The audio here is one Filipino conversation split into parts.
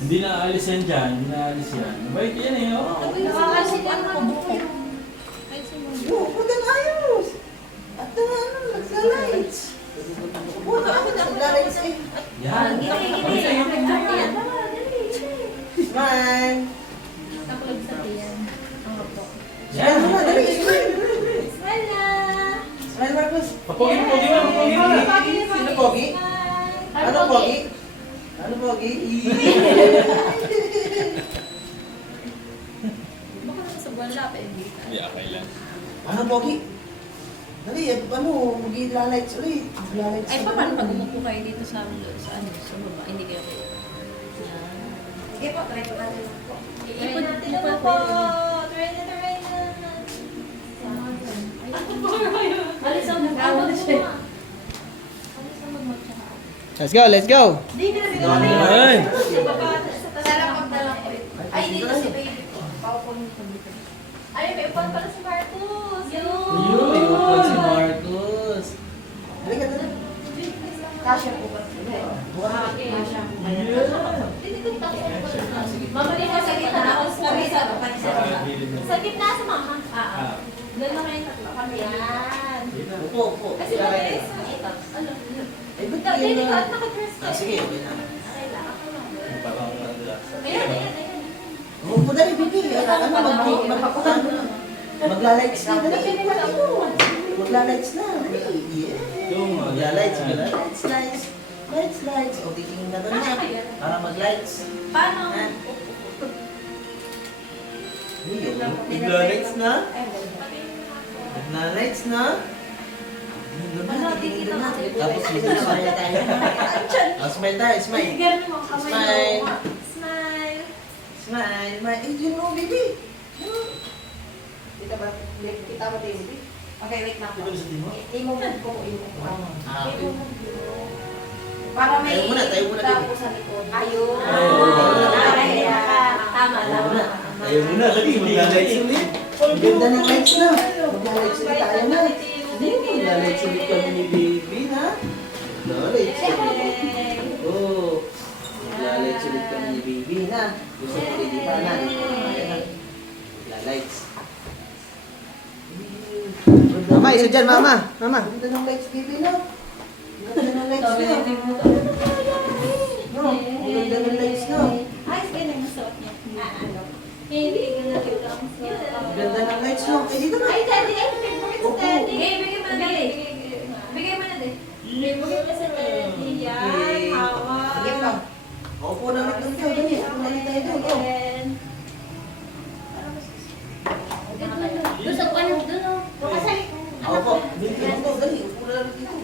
Hindi na aalis yan dyan. Hindi na aalis yan. Mabait yan eh. Oh. Nakakasin lang ako buko. Oo, punta na ayos. At nagsa-lights. Oo, nagsa-lights eh. Yan. Yan. Smile. Nakulog sa tiyan. Ang po. Yan. Dali, smile. Smile na! Smile, Marcos. Papogi mo. Sino pogi? Ano pogi? Ano pogi? Baka naman sa buwan lapit. Hindi, okay lang. Ano pogi? Dali, ano, mag-i-lights ulit. Mag-i-lights Ay, ulit. paano pag umupo kayo dito sa baba? Hindi kayo kayo. Sige po, try po natin po. Iipon natin naman po. Try na. Alis ang nagawa na siya. Let's go, let's go. Hindi na dito Ay. sa baba. Sarap pagdala ko ito. Ay, dito si baby po. Paupo nito dito. Ay, may upan pala si Marcos. Yun. May upan si Marcos. Halika, dali. Kasya po ba? Kasya po ba? Mamali ka sa gitna. Sa gitna sa mama. Ah. Doon na kayong tatlo. Kami yan. Upo, upo. Kasi mabilis na ito. Ano? Eh, ba't Ikaw, yun hindi ka na? naka-dress ka. Sige, okay na. Okay lang. Ako lang. Parang Ayan. Upo, dali, baby. Magla-lights na, dali. Magla-lights na, dali. Yeah. Yung Magla-lights, lights. Lights. O, titingin na doon na. Para mag-lights. Paano? Ha? Magla-lights na? Magla-lights na? Titingin doon na. Tapos, smile tayo. Smile tayo, smile. Ganun mo, kamay Smile. mo. Smile. Smile. Eh, yun mo, baby. Kita ba? Kita ba tayo? Okay, wait na po. Ito ba sa tingin mo? I-move ko yung Ah, okay. Para may Tayo muna, tapo sa likod. Ayun. Tama, tama. Ayaw mo na, kasi magla-lights ulit. Ang ganda ng lights na. Magla-lights ulit tayo na. Magla-lights ulit kami ni baby, ha? Magla-lights ulit. Oo. Magla-lights ulit kami ni baby, ha? Gusto ko hindi pa na. Ayan na. Magla-lights. Mama, isa dyan, mama. Mama. Ang ganda ng lights, baby, no? Ang ganda ng lights, no? No, ang ganda ng lights, no? Ay, ganun yung suot niya. Ano? Hindi, ganun lang. Ang ganda ng lights, no? Eh, dito na. Ay, daddy, ay, bigay mo kay daddy. Bigay mo na, daddy. Bigay mo na, daddy. Bigay mo kay sa daddy. Yan, hawak. Sige pa. Opo na ulit ng tayo, dali. Opo na ulit tayo doon, oh. Doon sa ano, doon o. Kasi, Opo, dali. Opo, dali. Opo na ulit dito.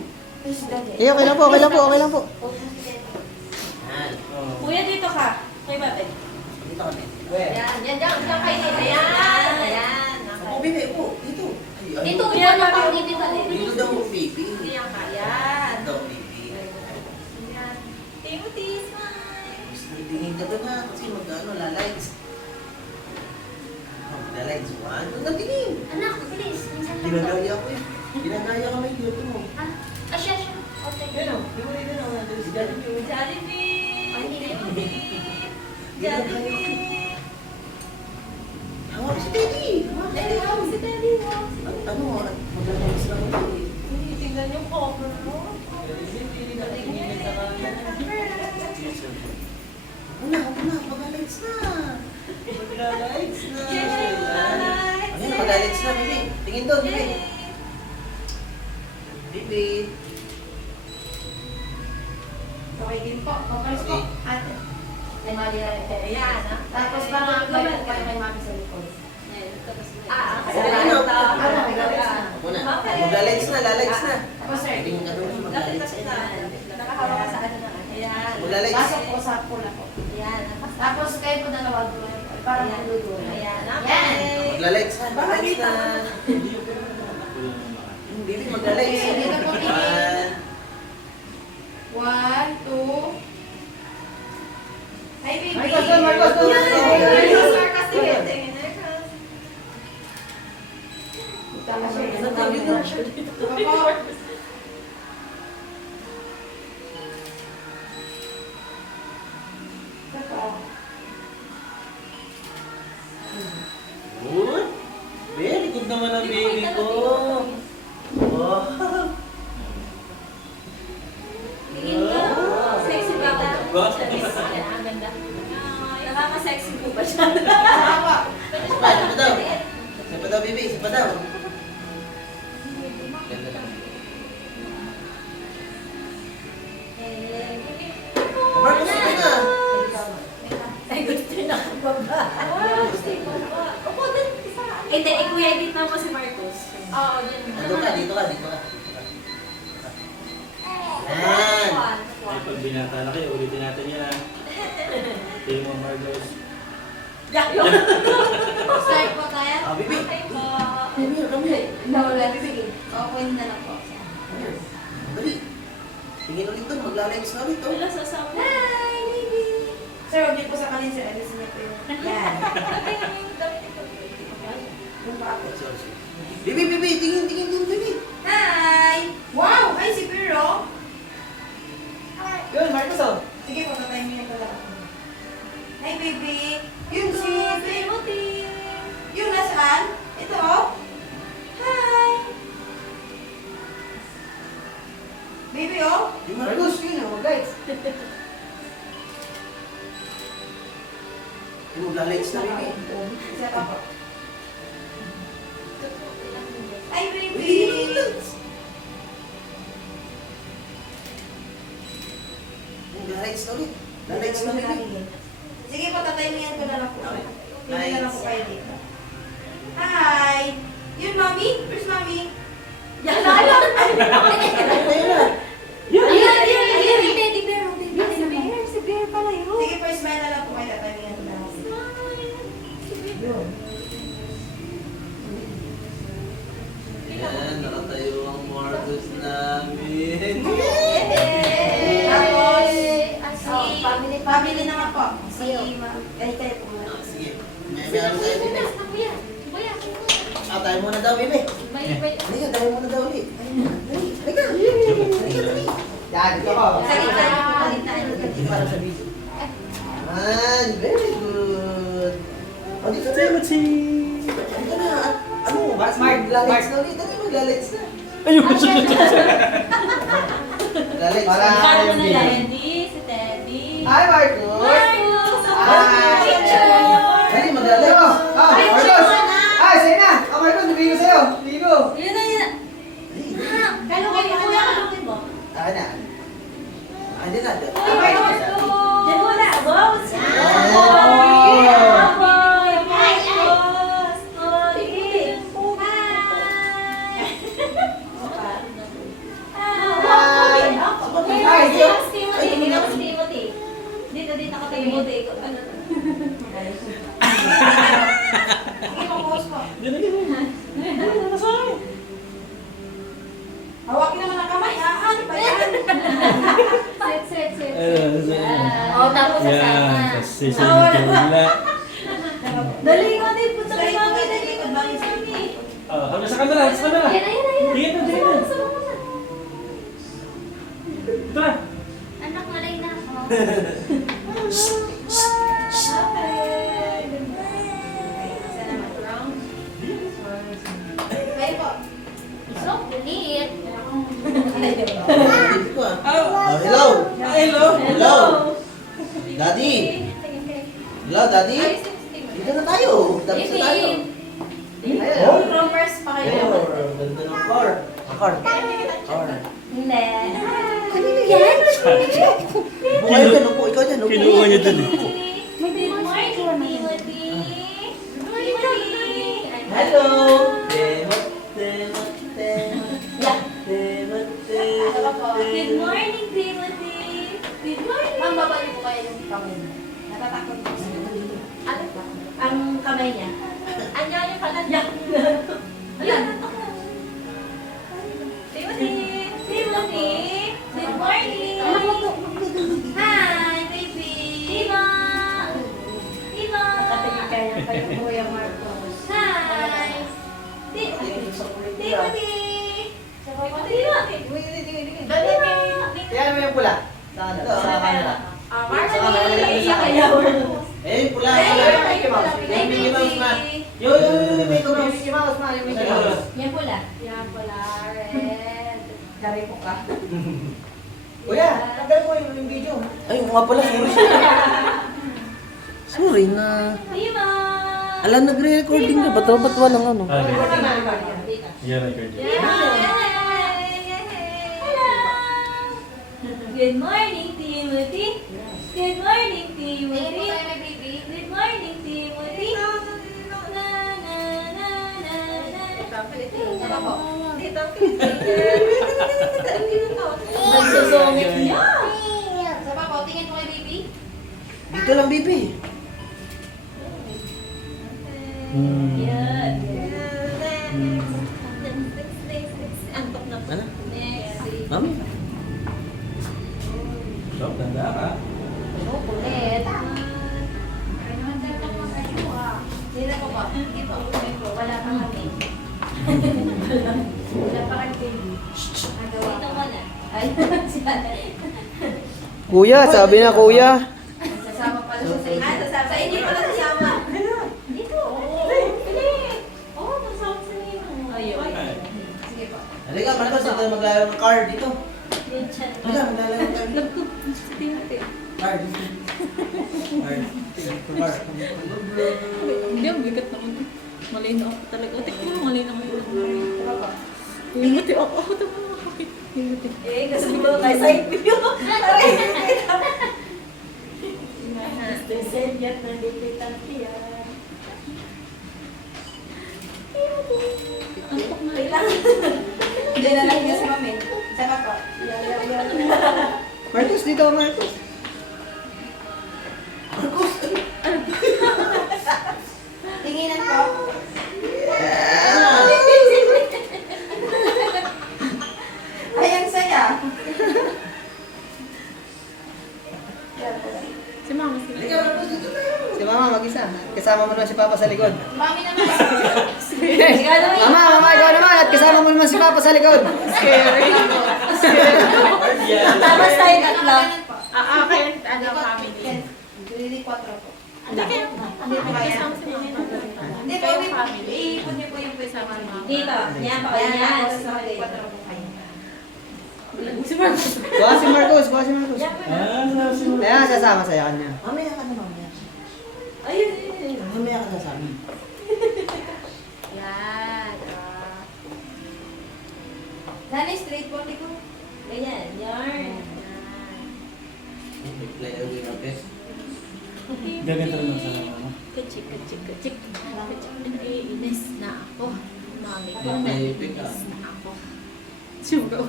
Eh, okay lang po, okay lang po, okay lang po. Yan. kuya, dito ka. Kay babay. Dito kami. Where? Yan, yan, yan. Yan kayo dito. Ayan, ayan. Opo, baby, opo. Dito. Ay, ay. Dito, yan. Yan, dito. Dito daw, baby. Yan ka. Yan. Dito daw, baby. Yan. Timothy, smile. Gusto tingin ka doon, ha? Kasi mag-ano, lalights. Oh, lalights. One, two, tingin. Anak, bilis. Minsan lang to. Ginagaya ko eh. Ginagaya ka may dito mo. Ah, siya, siya. Okay. Yan o. Di mo rin na ako. Si Daddy Joe. Jollibee! Ay, hindi. Timothy! Jollibee! Hawak si Teddy. Daddy, wow, si Daddy, wow. Ano, mag-lalights lang ako eh. Tingnan yung cover mo. Una, mag-lalights na. Mag-lalights na. Yes! Ayun, mag-lalights na, baby. Tingin doon, baby. Baby. Okay din po. Okay po. Ate. Ay, mali na rin. Ayan, ah. Tapos parang balik ka kay mami sa likod. Ah, Okay na. Ano, may gawin na. Ako na. Mag-lalights na, lalights na. Tapos sir, Tingin ka doon, mag-lalights na. Nakahawak ka sa ano na. Ayan. Mag-lalights. pasok po sa pula po. Ayan. Tapos kayo po dalawa doon. Parang naluluto. Ayan. Yan. Okay. Mag-lalights na, lalights na. Baby, mag-lalights na. Okay, dito po, tingin. One. 1, 2. Hi, baby. Marcos, doon, Marcos, doon. Marcos, sige. Tingin, Marcos. Tama siya. Ano tawag dito? Opo. Ito po. ba? Ang ganda. Nakaka-sexy po ba siya? Isa pa daw. Isa pa daw, baby. Isa pa daw. Ganda lang. Marcos, ito na. Ay, gusto na kababa. Opo, din. Hindi, ikuya edit na po si Marcos. Oo, yun. Dito ka. Yan. Ay, pag binata na kayo, ulitin natin yan ha. Tingin mo, Marcos. Start po tayo. Ah, baby. Hi po. Come here. Nawala, bibigay. Okay na lang po. Dali. Tingin ulit doon. Magla-likes na ulit. Wala sa sound. Hi, baby. Sir, huwag niyo po sa kanil, sir. Alisin niyo po yung... Yan. Tingnan mo yung damit ko. Yung pa ako. Sorry. Baby. Tingin din, baby. Hi! Wow! Ay, si Pero. Yun, Marcos, oh. Sige po, tatay mo yan talaga. Hi, baby. Yun si Baby. Yun, nasaan? Ito, oh. Hi! Baby, oh. Yung Marcos. Yun, oh, guys. Yung magla-likes na, baby. Isa pa po. Hi, baby. Magla-likes na ulit. La-likes na, baby. Sige po, tatay mo yan ko na lang po. Okay. Bili na lang po kayo dito. Hi! Yun, mami? Where's mami? Yan na lang. Ayun na. Ayun, teddy bear. Si bear pala yun. Sige po, smile na lang po kayo, tatay mo yan ko na lang. Yun. Ayan, nakatayo ang Marcos namin. Tapos, Oh, pabili na nga po. Si ay, kayo po muna. Ah, sige. May ano tayo, baby. Kuya, kuya. Ah, tayo muna daw, baby. Halika, tayo muna daw ulit. Halika. Dali. Yan, dito ko. Sa gitna, sa gitna. Para sa video. Man, very good. O, dito na. Dito na. Ano, Smart, magla-likes smart. na ulit. Dali, magla-likes na. Ayun, Magla-likes Para- na. Para mo na Teddy, si Teddy. Hi, Marcos. Marcos! Hi. Picture! Dali, Dito. magla-likes. Ah, Marcos. Ah, sa'yo na. Ah, Marcos, nabigay ko sa'yo. Bigay ko. Yun na, yun na. Kalungay, kuya, kalungay mo. Ah, na. Andyan na. Kuya, Diyan mo na. Wow! Dito ka tayo. Ano? Sige po, pause po. Yan na. Hawakin naman ang kamay. Ah, ano ba yan? Set. Oh, tapos Yan, sasama. kasi sinigil na. Dali ko din. Punta Sa kay likod, mami. sa Dali likod, ko mami, din sa mami. likod. Hanggang sa camera, sa camera. Yan. Dito na. Ito na. Anak, malay na ako. Kayo po. So, kulit. Dito ko ah. Oh, hello. Hello. Daddy. Hello, Daddy. Dito na tayo. Tapos na tayo. Ayun. Rompers pa kayo. Oh, ganda ng car. Car. Hindi. Kanino yan? Upo kayo dyan, upo. Ikaw dyan, upo. Kinuha niyo dun eh. Hello. Demot, demot, demot. Demot, demot, Good morning, Timothy. Good morning. Ma'am, babalik po kayo yung kamay. Natatakot po siya. Ano ba? Ang kamay niya. Anya yung pala niya. Ayan, natakot. Timothy. Timothy. Good morning. Hi, baby. Tima. Tima. Nakatingin kayo kayo Kuya Marcos. Hi. Timothy. Timothy. Tingnan mo yung pula. Saan? Sa camera. Eh, pula. Mickey Mouse. Mickey Mouse na. Yo, Mickey Mouse. Mickey Mouse, ma. Yung Mickey Mouse. Yan pula. Yan pula. Red. Dari po ka. Kuya, tagal mo yung video. Ay, nga pala, sorry. Sorry na. Lima! Alam, nagre-recording na. Ba't walang ano? Ah, yeah, record. Hello! Good morning, Timothy. Good morning, Timothy. Good morning, Timothy. Na, na, na, na, na. Nagsusungit niya. Sa papaw, tingin mo kay baby. Dito lang, baby. Yan. Hmm. Next. Antok na po. Ano? Next. Mami? So, tanda ka. Oh, kulit. Ay, naman dito po sa iyo ah. Sino po ba? Ito. Wala pa kami. Wala pa kami baby. Nagawa Dito ko. ka na. Ay, siya. Kuya, sabi na kuya. Sasama pala siya sa inyo. Sa inyo pala sasama. Dito. Pilit. Oo, masama sa nino. Ayun. Sige po. Halika, Marcos, ito maglalaro ng card dito. Yung chan. Halika, maglalaro ng card dito. Sa Timothy. Card dito. Card. Card. Hindi, ang bigat naman. Malino ako talaga. Tingnan mo, malino mo yun. Timothy, ako tama mo. Timothy. Eh, kasi ko tayo side view. Mr. Selyat, nandito yung tantiya. Antok na. Hindi na lang niya si mami. Sama po. Marcos, dito ako, Marcos. Marcos! Tinginan po. Ay, ang saya. Si Mama, si Halika, Marcos, dito tayo. Si Mama mag-isa. Kasama mo naman si Papa sa likod. Mami naman. Mama, ikaw naman. At kasama mo naman si Papa sa likod. Scary. Card yan. Tapos tayo tatlo. Okay, ano, family. Really, 4 po. Hindi kayo. Hindi po kaya. Hindi po, iipon niyo po yung pwesa mami. Dito. Yan, pa Yan, yan. tapos sa 4 po kayo. Si Marcos. Kuha si Marcos, kuha si Marcos. Ah, si Kaya sasama sa'yo kanya. Mamaya ka na, mamaya. Ayun. Mamaya ka na sa amin. Yan. Nani, straight po, ko. Ganyan. Yarn. Play away na, best. Gaganto rin sa mama. Kachik. Naiinis na ako. Mami ko, May naiinis pick up. na ako. Sugo.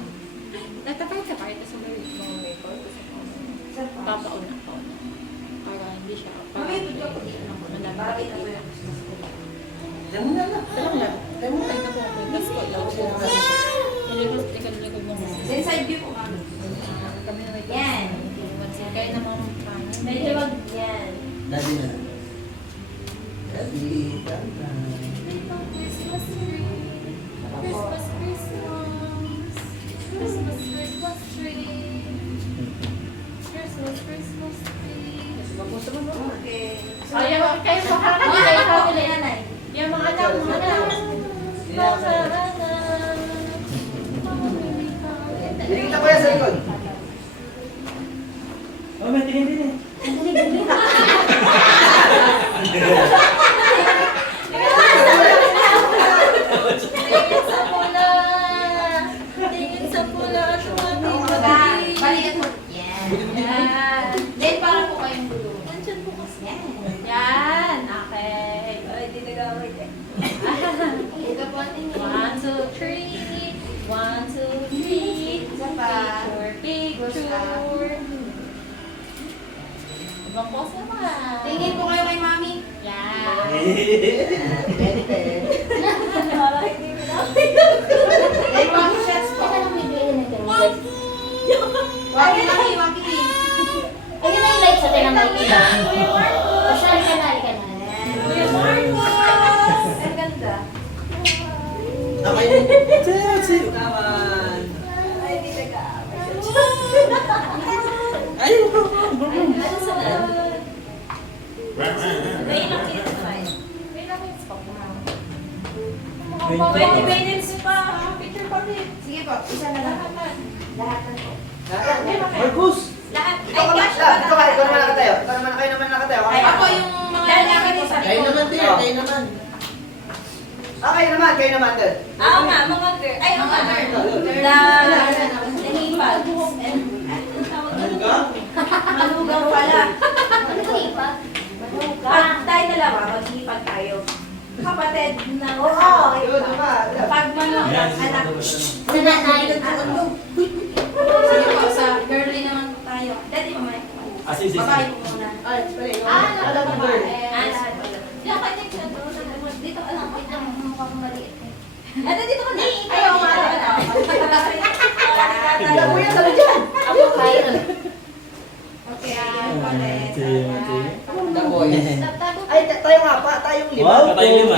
Tatapay ka pa ito sa mami ko. Papauna ko. Para hindi siya. Mami, ito po. Para kita po yung Diyan mo na lang. Ay, naku ako. Gas ko. Ilaw ko. Nalikas mo. inside view po, mami. Kami na may Yan. Kaya naman medyo wag yan. Daddy na. Daddy, tanda. Christmas tree. Christmas tree. Christmas tree. Okay. Ayaw, kayo makarami. Mga Kayo anak po, family. nanay. Yung mga anak, mga anak. Mga anak. Dito kuya sa likod. Oh, may tingin din eh. Tingin sa pula. Tingin sa pula. Balikan mo. Yan. Yan. Then, para po kayong dulo. Nandiyan po kasi. Yan. Yan. Okay. Ay, di nag-away eh. Ito po ang tingin. 1, 2, 3. 1, 2, 3. Isa pa. Picture. Ibang pose naman. Tingin po kayo kay mami. Yan. Then, waki shots po. Waki laki, waki. Ayun na yung lights natin ang makikita. Pasali ka na, halika na. Kuya Marcos. Ang ganda. Tama yun. Sino? Tama. Ay, di ka. Ayun, bro. Ano sa lahat? May ilang minutes pa eh. May ilang minutes pa. 20 minutes pa. Picture pa rin. Sige po, isa na lang po. Lahat na po. Marcos! Lahat. Ikaw naman nakatayo. Kayo naman nakatayo. Ay, ako yung mga lalaki ko sa Kayo naman din, kayo naman. Kayo naman din. Oo nga, mga girl. Ay, mga girl. Nanipag. Manugang pala. Ano ko ipa? Pag tayo dalawa, maghihipag tayo. Kapatid na Yun, diba? pag manugang Yan, anak. Sa nanay. Sige po, sa girly naman po tayo. Daddy, mamaya. Sige. Babae po muna. Alam mo, girl. Lahat pala. Dito, alam ko, ito ang mukha kong maliit. Ate, dito ka na. Ayaw, Alam mo yan, sabi dyan. Ako kayo. Okay, ayan pala. The boys. Ay, tayo nga pa. Tayong lima. Wow, tayong lima.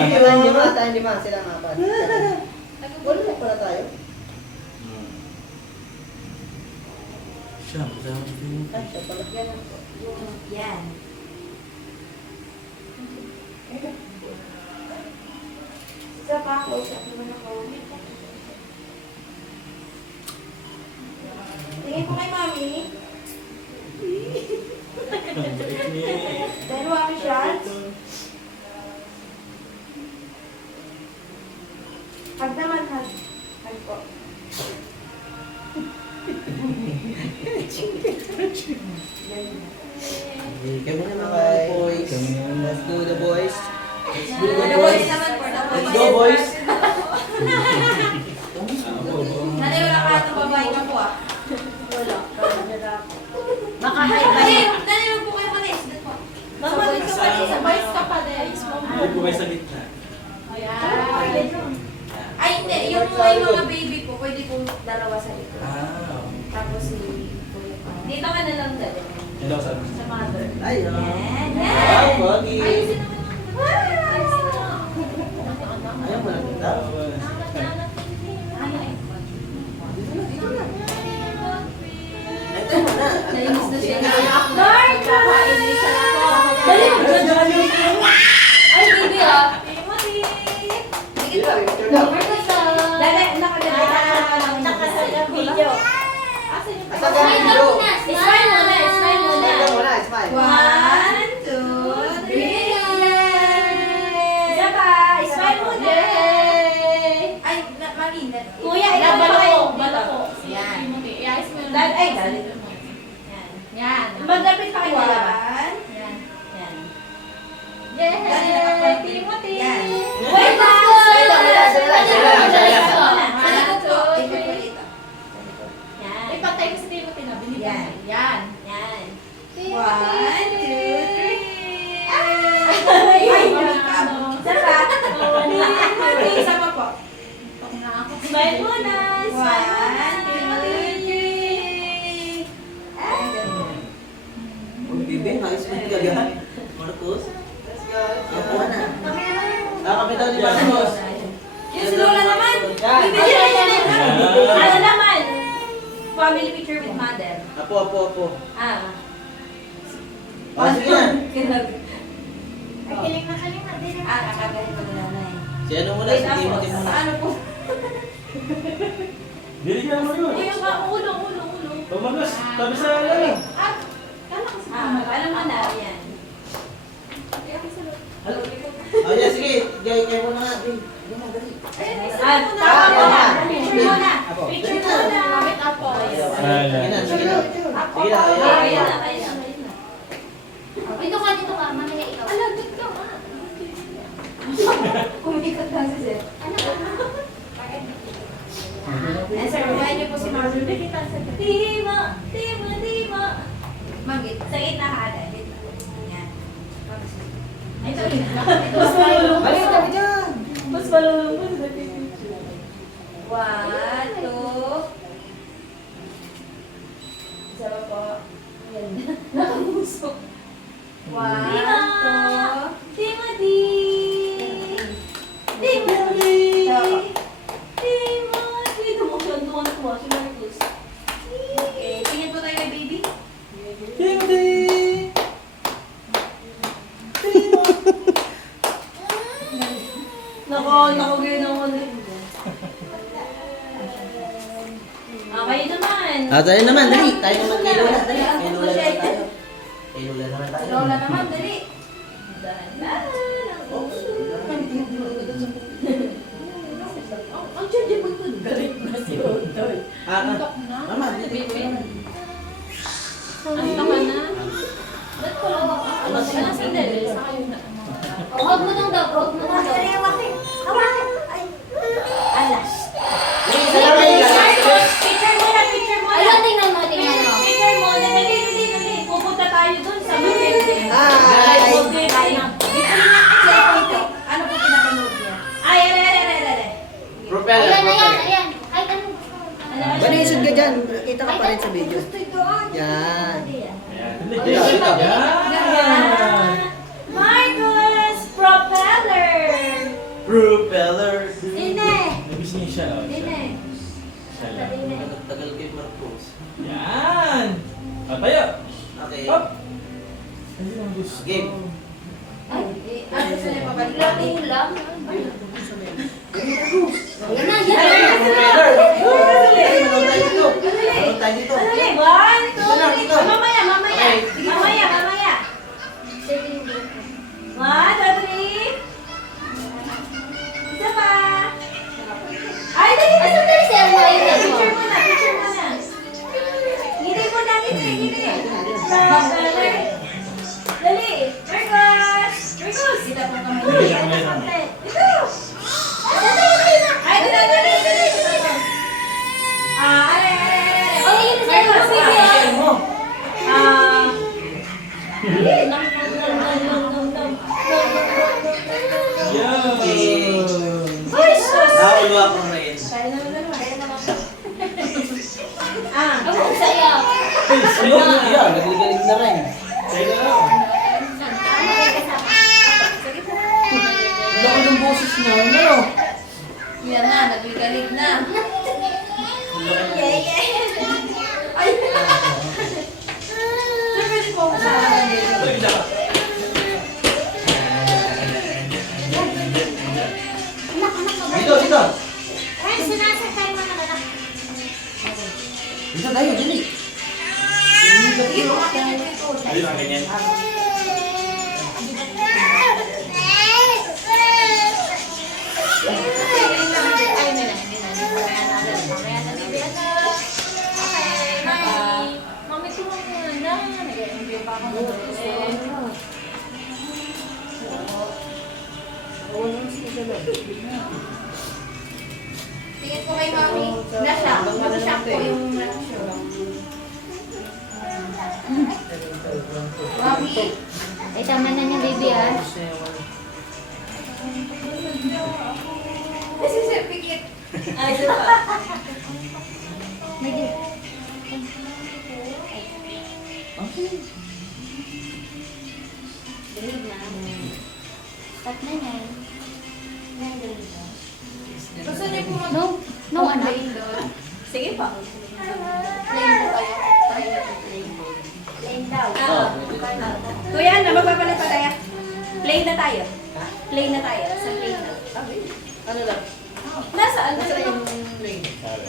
Tayong lima. Sila nga pa. Wala mo pala tayo. Siya, kasama si Timothy. Ay, siya pala. Yan. Isa pa, close up naman ako. Tingin po kay mami. Dahil mami shots. Hag naman, hag. Hag po. Kami naman mga boys. Kami naman. Let's do the boys. Let's do the The boys. boys naman po. The Let's go boys. Nanay, wala ka itong babae ka po ah. Wala. Makahay-hay. Nanay, wag po kayo kalis. Dito po. Mama, dito ka din. Sa boys ka pa din. Hindi po kayo sa gitna. Ay, hindi. Yung mga baby po, pwede po dalawa sa likod. Ah. Tapos si Kuya pa. Dito ka na lang dali. Hello, sabi. Sa mother. Ay, Yan. Wow, Pogi. Ayusin naman. Ayusin naman. Ayaw mo lang kita. Ito mo na. Nainis na siya. Dali mo, dali. Ay, baby ah. Sige po. Dali, nakadali ka na. Nakasal video. Asa ka Smile video? muna. Smile muna. Smile muna. Smile muna, smile. 1, 2, 3. Isa pa. Smile muna. Ay, mali. Kuya, ikaw Bala pa ko, rin. bala ko. Yan. Iayos mo yun. Ay, dali. Yan. Yan. Magdapit pa kayo dalawa. Yan. Yan. Yay! Timothy! Yan. Wait lang! Wait lang, wait lang, wait lang, wait lang, wait lang. Sa likod po. Ikot po dito. Yan. Ipatay ko sa Timothy na. Binigyan Yan. mo. Yan. Yan. 1, 2, 3. Ay, makeup. Isa pa. Isa pa po. Smile muna! 1, 2, 3. Ay, ganun. Bibi, nakisipin ka agad. Marcos. Let's go. Ako na. Kami daw ni Marcos. Yung si Lola naman. Yan. Bibigyan niya na naman. Yan. Ano naman? Family picture with mother. Apo. Ah. Sige na. Kiling na kaling na din. Ah, kakagahin ko na nanay. Si ano muna, Wait, si ako. Timothy muna. Ano po? Binigyan mo yun. Yung ulo. Tumagas. Tabi sa ano. Ah, alam mo na. Yan. Oh, yeah, sige. Gaya mo na nga. Gaya na, dali. Ah, tama mo na. Picture mo na. Apo. Picture Dali mo na. na. Gamit ako. Sige na, sige na. Ako Sige na, pa. ayan. Ayan na, ayan na. Dito ka. Mamaya ikaw. Alagot ka nga. Kumikot lang si Sir. And sir, babayin niyo po si Marvin. Tima. Magit. Sa gitna ka ata. Gitna. Yan. Ito. Mas malulong. Balik kami dyan. Mas malulong pa sa picture. 1, 2. Isa pa po. Nakamusok. 1, 2. Timothy! Timothy! Timothy! Tuwang-tuwa si Marcus. Okay, tingin po tayo kay baby. Timothy! Nako, ganyan naman. Okay naman. Ah, tayo naman, dali. Tayo naman kay Lola. Dali. Kay Lola naman tayo. Kay Lola naman tayo. Lola naman, dali. Ang charge mo ito. Galit na si Otoy. Ah, mama, dali. Ang tama na. Ba't ko lang ako? Alam ko na sandali. Sa kayo na. Huwag mo nang daw, huwag mo nang daw. Dali, hawakin. Hawakin. Ay. Alas. Picture mo na, picture mo na. Ayun, tingnan mo, tingnan mo. Picture mo. Dali, dali, dali. Pupunta tayo dun sa Mapete. Hi! Ano po pinapanood niya? Ay, ay. Propeller, Ayan, ayan, propeller. ayan. Ay, ano? Balisod ka dyan. Kita ka pa rin sa video. Gusto doon. Yan. Ayan. Dito. Yan. Marcos Propeller. Propeller. Dine. Nabis niya siya. oh, siya. Dine. Siya lang. Tagal kay Marcos. Yan. Tayo. Okay. Up. Ano ang gusto? Game. Ay, ano gusto niya pabalik? Ulam. Yan na, yan. Propeller. Manood tayo dito. Manood tayo dito. Dali, 1, 2, Dito lang, 3. dito. Mamaya. Okay. Mamaya. 1, 2, 3. Isa pa. Ay, dali. Ay, sandali, sir. Picture mo na. Ngiti mo na, ngiti. Propeller. Dali. Marcos. Kita po kami. Ito. Ay, dali. Are. Oh, yun, sir. Marcos, mo. Yan. Uy, sus. Nakuluwa ko na yun. Kaya naman. Ang saya. Ayun, yan. Nagligalig na rin. Tayo lang. Laki ng boses na. Ano? Yan na, nagbigalig na. Ay, sir, pwede po ako sa akin dito. Balik na. Dito. Ay, sinasakay mo na anak. Dito tayo, dali. Sige po, akin ito. Ayun ang ganyan. Mami, tulungan mo na. Nag-enjoy pa ako. Tingin ko kay mami. Na-shock. Na-shock po yung reaction. Mami. Ay, tama na niya, baby, ah. Kasi sir, pikit. Ay, ito pa. Dilig na. Stop na yan. Yan, dilig na. Gusto niyo po mag- No, anak. Sige pa. Plain po kayo. Try na po plain. Plain daw. Kuya, na magpapalit pa tayo. Plain na tayo. Plain na tayo. Sa plain na. Ano lang? Nasaan? Nasaan yung lane? Are.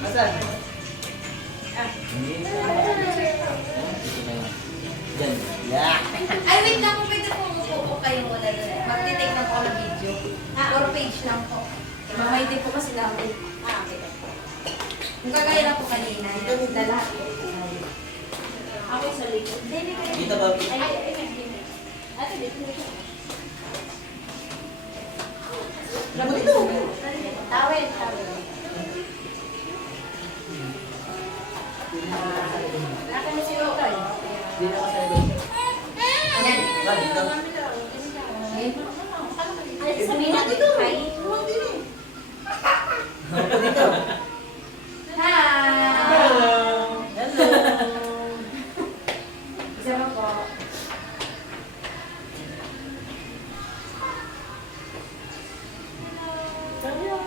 Nasaan? Yan. Yeah. Ay, wait lang po. Pwede po umupo kayo muna doon. Magtitake na po ako ng video. Or page lang po. Mamay din po kasi namin. Okay. Yung kagaya lang po kanina. Yung lahat po. Ako sa likod. Kita ba? Ate, dito. Ano dito? Tawel. Akin na si Otoy. Hindi na kasali. Ayan. Balik daw. Ay, sabihin natin, hi. Ano dito? Hi! Hello. Isa pa po.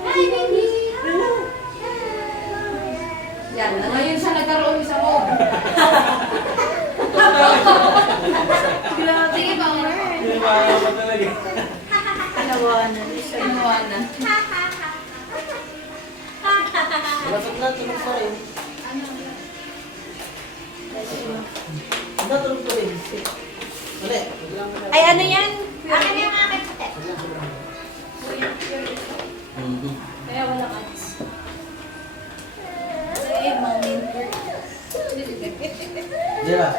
Hi, baby. Yan, na ngayon siya nagkaroon sa loob. Sige pa, Mar. maawa talaga. Tinawanan. Tinawanan. Lapit na, tulog pa rin. Tulog pa rin. Ulit. Ay, ano yan? Akin yung akin puti. Kaya wala ads. Ay, mamin. Jira.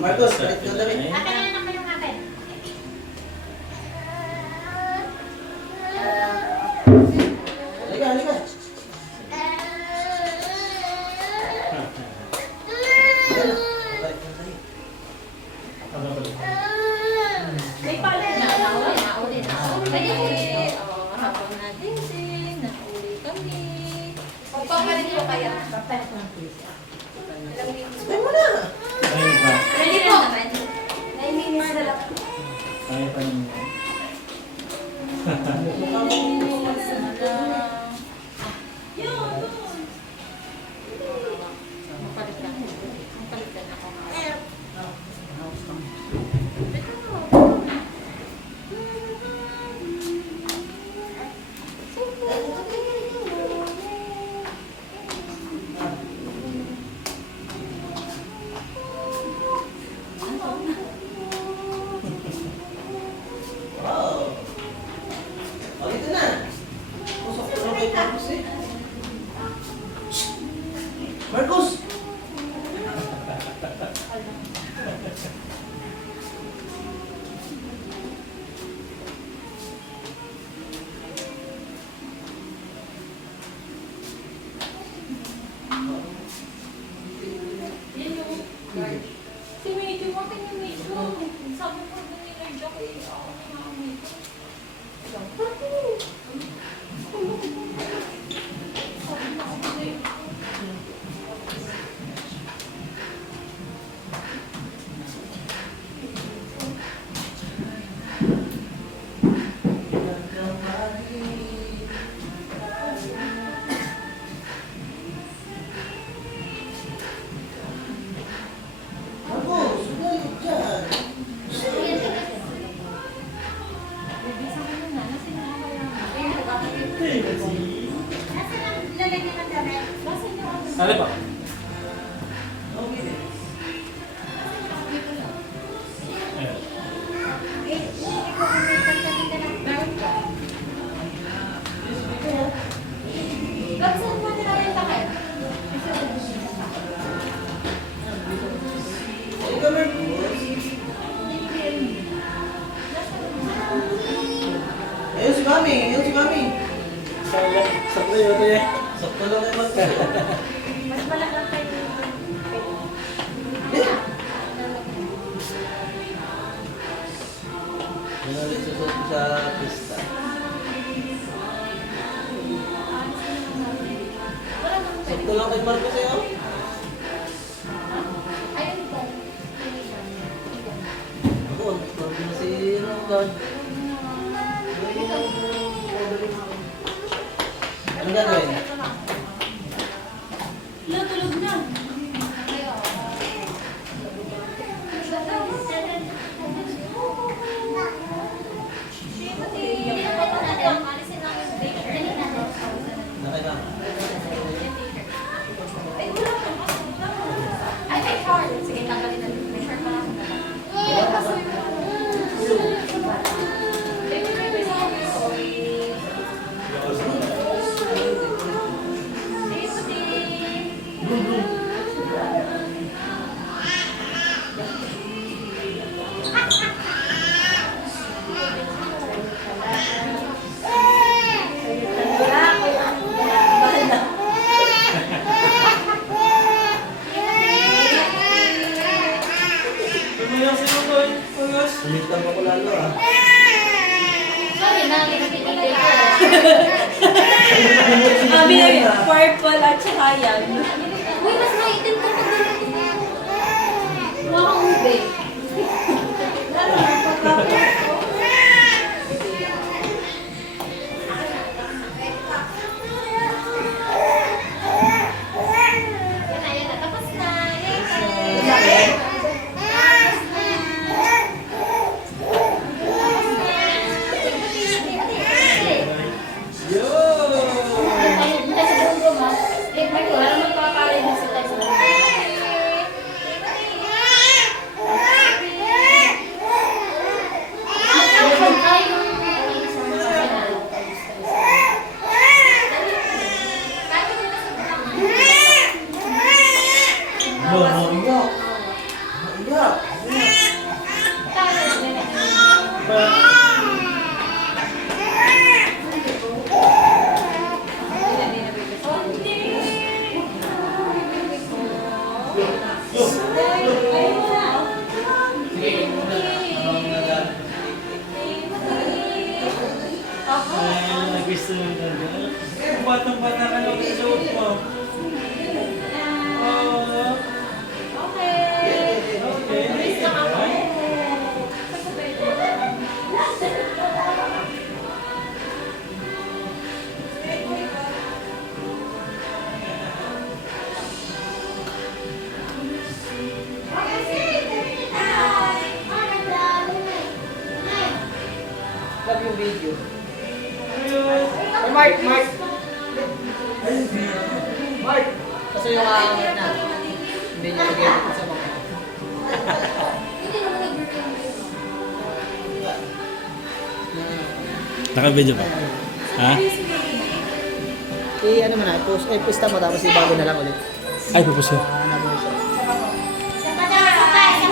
Marcos, balik ka na rin. Akin na naman yung akin. Halika, halika. Balik ka na rin. Ano ba? May pala na. Nauli. Pwede po. Hapon natin din. Nauli kami. Magpapalit ko kaya. Papalit ng please. Ilang minutes? Tayo mo na. Ayun pa. Ready po. 9 minutes na lang. Kaya pa ninyo. Mapalitan ako. Wow. Oh, ito na. Pusok ko na kay Marcos eh. Marcos! Si Medyo, akin yung Medyo. Sabi ko na ni-energy ako eh. Ako na nga Medyo. Marcos, sumali ka dyan. Lalagyan ng damit. Ano pa? Okay din. Ayun. Ikaw ang may pagdating ka lang. Saan mo nila yung takay? Halika, Marcos. Ayun si Mami, ayun si Mami. Sakto yun ito eh. Sakto lang kay Marcos. Mas malalang kayo. Yan ulit susunod sa pista. Sakto lang kay Marcos eh, oh. Ayun po. Ako, sabi na si Rondan. Anong gagawin? Tulog na. Hindi na po natin. Alisin namin. Dali natin. Nakita. Ay, may short. Sige, tanggalin natin. May short pa lang. Tumayo si Makoy. Pangos. Sumitan ako lalo ah. Sorry na, limited ko lang. Sabi na purple at saka yan. Uy, mas maitim ka pag Mga ube. Yan na. Tapos na. Yay! Nagusto mo na. Batang-bata ka lang sa suot mo. Oh. Okay. Okay. Love yung video. Hey, Mark! Mark! Kasi yung aangit na. Hindi niya nag-edit sa mga. Hindi naman nag-review. Naka-video pa? Ha? Ano mo na, post mo tapos ibago na lang ulit. Ay, pupus ko.